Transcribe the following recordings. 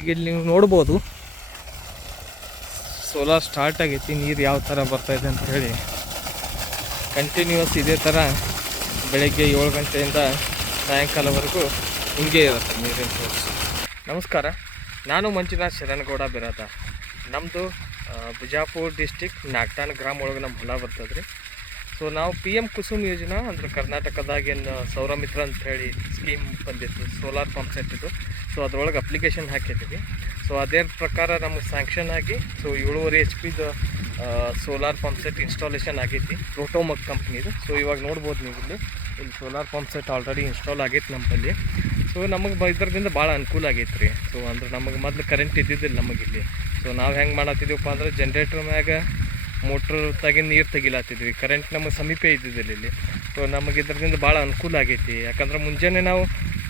ಈಗ ಇಲ್ಲಿ ನೀವು ನೋಡ್ಬೋದು ಸೋಲಾರ್ ಸ್ಟಾರ್ಟ್ ಆಗೈತಿ. ನೀರು ಯಾವ ಥರ ಬರ್ತಾಯಿದೆ ಅಂತ ಹೇಳಿ ಕಂಟಿನ್ಯೂಸ್ ಇದೇ ಥರ ಬೆಳಗ್ಗೆ 7 ಗಂಟೆಯಿಂದ ಸಾಯಂಕಾಲವರೆಗೂ ಹಿಂಗೆ ಇರುತ್ತೆ ನೀರಿನ ಸೋರ್ಸ್. ನಮಸ್ಕಾರ, ನಾನು ಮಂಜುನಾಥ್ ಶರಣಗೌಡ ಬಿರಾದ. ನಮ್ಮದು ಬಿಜಾಪುರ ಡಿಸ್ಟಿಕ್ ನಾಗ್ಟಾನ್ ಗ್ರಾಮ ಒಳಗೆ ನಮ್ಮ ಹೊಲ ಬರ್ತದೆ ರೀ. ಸೊ ನಾವು PM ಕುಸುಮ್ ಯೋಜನಾ ಅಂದ್ರೆ ಕರ್ನಾಟಕದಾಗೇನು ಸೌರಮಿತ್ರ ಅಂತ ಹೇಳಿ ಸ್ಕೀಮ್ ಬಂದಿತ್ತು, ಸೋಲಾರ್ ಪಂಪ್ ಸೆಟ್ ಇದು. ಸೊ ಅದ್ರೊಳಗೆ ಅಪ್ಲಿಕೇಶನ್ ಹಾಕಿದ್ದೀವಿ. ಸೊ ಅದೇ ಪ್ರಕಾರ ನಮಗೆ ಸ್ಯಾಂಕ್ಷನ್ ಆಗಿ so 7.5 HP solar pump set installation ಆಗೈತಿ ರೋಟೋಮಕ್ ಕಂಪ್ನಿದು. ಸೊ ಇವಾಗ ನೋಡ್ಬೋದು ನೀವು ಇಲ್ಲಿ solar pump set already install ಆಗೈತಿ ನಮ್ಮಲ್ಲಿ. ಸೊ ನಮಗೆ ಇದರಿಂದ ಭಾಳ ಅನುಕೂಲ ಆಗೈತೆ ರೀ. ಸೊ ಅಂದ್ರೆ ನಮಗೆ ಮೊದಲು ಕರೆಂಟ್ ಇದ್ದಿದ್ದಿಲ್ಲ ನಮಗಿಲ್ಲಿ. ಸೊ ನಾವು ಹೆಂಗೆ ಮಾಡತ್ತಿದ್ದೀವಪ್ಪ ಅಂದ್ರೆ ಜನ್ರೇಟ್ರ್ ಮ್ಯಾಗ ಮೋಟ್ರ್ ನೀರು ತೆಗಿಲಾತಿದ್ವಿ. ಕರೆಂಟ್ ನಮಗೆ ಸಮೀಪ ಇದ್ದಿದ್ದಿಲ್ಲ ಇಲ್ಲಿ. ಸೊ ನಮಗೆ ಇದರಿಂದ ಭಾಳ ಅನುಕೂಲ ಆಗೈತಿ. ಯಾಕಂದ್ರೆ ಮುಂಜಾನೆ ನಾವು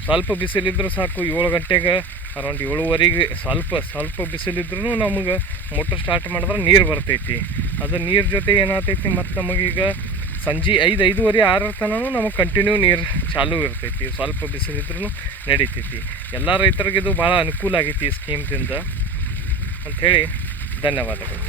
ಸ್ವಲ್ಪ ಬಿಸಿಲಿದ್ರೂ ಸಾಕು, 7 ಗಂಟೆಗೆ ಅರೌಂಡ್ 7:15 ಸ್ವಲ್ಪ ಬಿಸಿಲಿದ್ರೂ ನಮಗೆ ಮೋಟ್ರ್ ಸ್ಟಾರ್ಟ್ ಮಾಡಿದ್ರೆ ನೀರು ಬರ್ತೈತಿ. ಅದು ನೀರು ಜೊತೆ ಏನಾಗ್ತೈತಿ, ಮತ್ತು ನಮಗೀಗ ಸಂಜೆ 5:30 6 ತನೂ ನಮಗೆ ಕಂಟಿನ್ಯೂ ನೀರು ಚಾಲೂ ಇರ್ತೈತಿ. ಸ್ವಲ್ಪ ಬಿಸಿಲಿದ್ರೂ ನಡೀತೈತಿ. ಎಲ್ಲ ರೈತರಿಗಿದು ಭಾಳ ಅನುಕೂಲ ಆಗೈತಿ ಈ ಸ್ಕೀಮ್ದಿಂದ ಅಂಥೇಳಿ. ಧನ್ಯವಾದಗಳು.